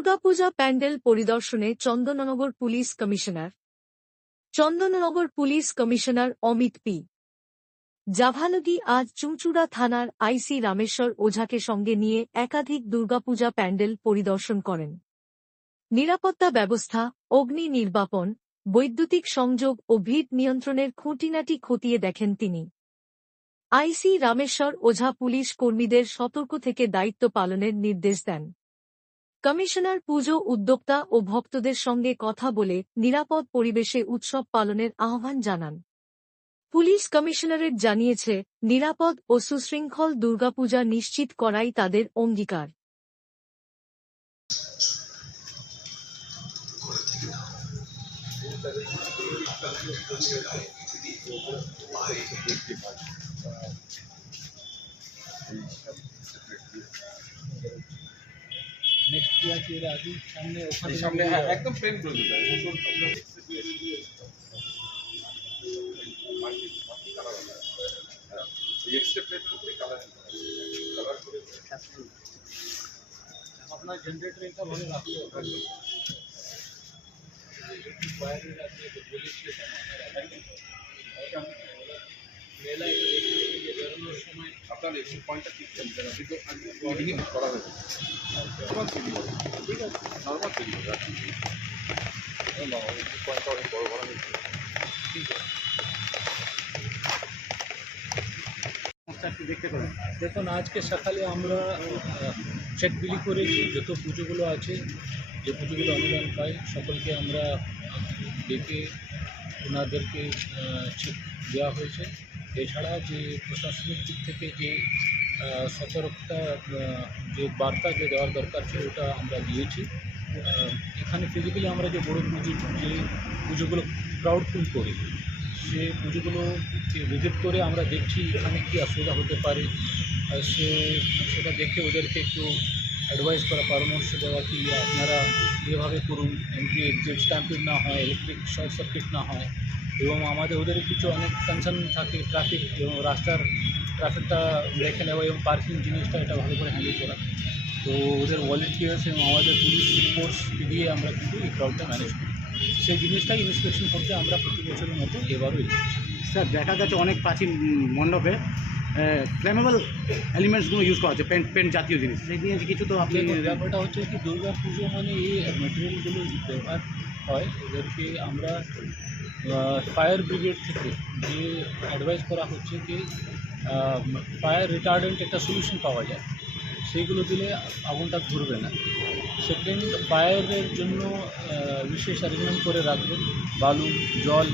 দুর্গাপূজা প্যান্ডেল পরিদর্শনে Chandannagar police commissioner. Chandannagar police commissioner Amit P. Javalgi আজ চুঁচুড়া থানার আইসি রামেশ্বর ওঝাকে সঙ্গে নিয়ে একাধিক দুর্গাপূজা প্যান্ডেল পরিদর্শন করেন। নিরাপত্তা ব্যবস্থা, অগ্নি নির্বাপন, বৈদ্যুতিক সংযোগ ও ভিড় নিয়ন্ত্রণের খুঁটিনাটি খতিয়ে দেখেন তিনি। আইসি রামেশ্বর ওঝা পুলিশ কর্মীদের সতর্ক থেকে দায়িত্ব পালনের নির্দেশ দেন। কমিশনার পুজো উদ্যোক্তা ও ভক্তদের সঙ্গে কথা বলে নিরাপদ পরিবেশে উৎসব পালনের আহ্বান জানান। পুলিশ কমিশনারেট জানিয়েছে, নিরাপদ ও সুশৃঙ্খল দুর্গাপূজা নিশ্চিত করাই তাদের অঙ্গীকার। नेक्स्ट किया कि आगे सामने ओखाने सामने है एकदम प्लेन ब्लू है वो ये एक्स्ट्रा प्लेन में कोई कलर करे अपना जनरेटर का भले रखते हो वायर रखते तो पुलिस स्टेशन में मेला ये बेरोनो समय আপনার এই পয়েন্টটা ঠিক চলছে না কিন্তু লিডিং করা হয়েছে নরমাল সিডি ঠিক আছে নরমাল সিডি রাখি না এই পয়েন্টটা অনেক বড় বড় হয়েছে ঠিক আছে দেখতে পারেন। দেখুন আজকে সকালে আমরা চেক বিলি করেছি, যত পুজোগুলো আছে যে পুজোগুলো অনুদান পাই সকলকে আমরা ডেকে ওনাদেরকে চেক দেওয়া হয়েছে। এছাড়া যে প্রশাসনিক দিক থেকে যে সতর্কতা যে বার্তা যে দেওয়ার দরকার ছিল ওটা আমরা দিয়েছি। এখানে ফিজিক্যালি আমরা যে বড় পুজো যে পুজোগুলো ক্রাউডফুল করি সে পুজোগুলোকে ভিজিট করে আমরা দেখছি এখানে কী অসুবিধা হতে পারে, সেটা দেখে ওদেরকে একটু অ্যাডভাইস করা, পরামর্শ দেওয়া কি আপনারা এভাবে করুন, এন্ট্রি এক্সিট স্ট্যাম্পিড না হয়, ইলেকট্রিক শর্ট সার্কিট না হয়। এবং আমাদের ওদের কিছু অনেক কনসার্ন থাকে ট্রাফিক এবং রাস্তার ট্রাফিকটা দেখে নেওয়া এবং পার্কিং জিনিসটা এটা ভালো করে হ্যান্ডেল করা। তো ওদের ভলেন্টিয়ার্স এবং আমাদের পুলিশ ফোর্সকে দিয়ে আমরা কিন্তু এই ক্রাউডটা ম্যানেজ করি। সেই জিনিসটাই ইন্সপেকশন করতে আমরা প্রতি বছরের মতো এবারও এসেছি। স্যার দেখা গেছে অনেক প্রাচীন মণ্ডপে ফ্লেমেবল এলিমেন্টসগুলো ইউজ করা হচ্ছে, পেন্ট জাতীয় জিনিস, সেই নিয়ে কিছু তো আপনি ব্যাপারটা হচ্ছে কি দুর্গা পুজো মানে এই মেটেরিয়ালগুলো ব্যবহার হয় ওদেরকে আমরা ফায়ার ব্রিগেড থেকে যে অ্যাডভাইস করা হচ্ছে কি ফায়ার রিটার্ডেন্ট একটা সলিউশন পাওয়া যায়, সেইগুলো দিলে আগুনটা ধরবে না। সেকেন্ড, ফায়ারের জন্য বিশেষ অ্যারেঞ্জমেন্ট করে রাখবেন, বালু, জল,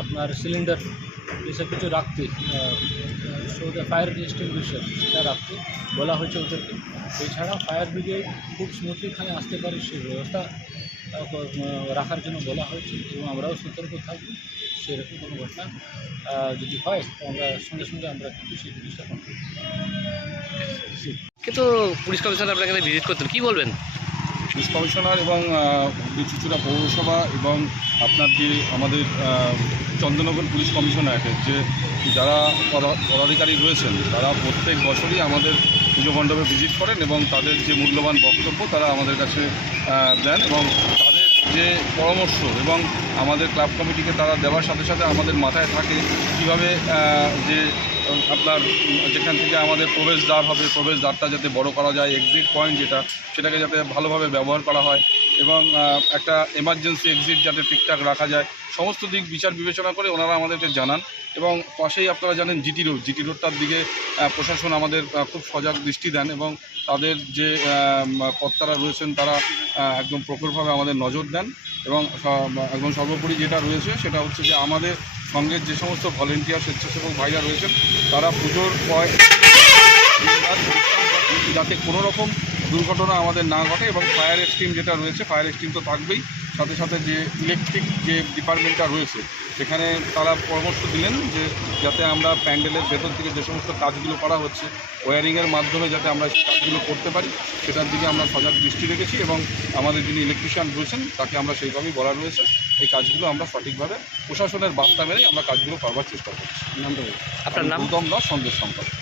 আপনার সিলিন্ডার এসব কিছু রাখতে, সো দ্য ফায়ার এক্সটিংগুইশার সেটা রাখতে বলা হয়েছে ওদেরকে। এছাড়া ফায়ার ব্রিগেড খুব স্মুথলি এখানে আসতে পারে সেই ব্যবস্থা রাখার জন্য বলা হয়েছে এবং আমরাও সতর্ক থাকব। সেরকম কোনো ঘটনা যদি হয় তো আমরা সঙ্গে সঙ্গে আমরা কিন্তু সেই জিনিসটা কন্ট্রোল করব। কিন্তু পুলিশ কমিশনার আপনাকে ভিজিট করতেন, কী বলবেন? পুলিশ কমিশনার এবং চুঁচুড়া পৌরসভা এবং আপনার যে আমাদের চন্দননগর পুলিশ কমিশনারেটের যে যারা পদাধিকারী রয়েছেন তারা প্রত্যেক বছরই আমাদের পুজো মণ্ডপে ভিজিট করেন এবং তাদের যে মূল্যবান বক্তব্য তারা আমাদের কাছে দেন এবং তাদের যে পরামর্শ এবং আমাদের ক্লাব কমিটিকে তারা দেওয়ার সাথে সাথে আমাদের মাথায় থাকে কীভাবে যে আপনার যেখান থেকে আমাদের প্রবেশদ্বার হবে প্রবেশদ্বারটা যাতে বড় করা যায়, এক্সিট পয়েন্ট যেটা সেটাকে যাতে ভালোভাবে ব্যবহার করা হয় এবং একটা এমার্জেন্সি এক্সিট যাতে ঠিকঠাক রাখা যায়, সমস্ত দিক বিচার বিবেচনা করে ওনারা আমাদেরকে জানান। এবং পাশেই আপনারা জানেন জিটি রোডটার দিকে প্রশাসন আমাদের খুব সজাগ দৃষ্টি দেন এবং তাদের যে কর্তারা রয়েছেন তারা একদম প্রখরভাবে আমাদের নজর দেন এবং একদম সর্বোপরি যেটা রয়েছে সেটা হচ্ছে যে আমাদের সঙ্গে যে সমস্ত ভলেন্টিয়ার স্বেচ্ছাসেবক ভাইরা রয়েছেন তারা পুজোর যাতে কোনো রকম দুর্ঘটনা আমাদের না ঘটে এবং ফায়ার এক্সটিং যেটা রয়েছে ফায়ার এক্সটিং তো থাকবেই, সাথে সাথে যে ইলেকট্রিক যে ডিপার্টমেন্টটা রয়েছে সেখানে তারা পরামর্শ দিলেন যে যাতে আমরা প্যান্ডেলের ভেতর থেকে যে সমস্ত কাজগুলো করা হচ্ছে ওয়্যারিংয়ের মাধ্যমে যাতে আমরা সেই কাজগুলো করতে পারি সেটার দিকে আমরা সজাগ দৃষ্টি রেখেছি এবং আমাদের যিনি ইলেকট্রিশিয়ান রয়েছেন তাকে আমরা সেইভাবেই বলা রয়েছে এই কাজগুলো আমরা সঠিকভাবে প্রশাসনের বার্তা মেনেই আমরা কাজগুলো করবার চেষ্টা করছি। আপনার নাম? গৌতম দাস, সন্দেশ সম্পাদক।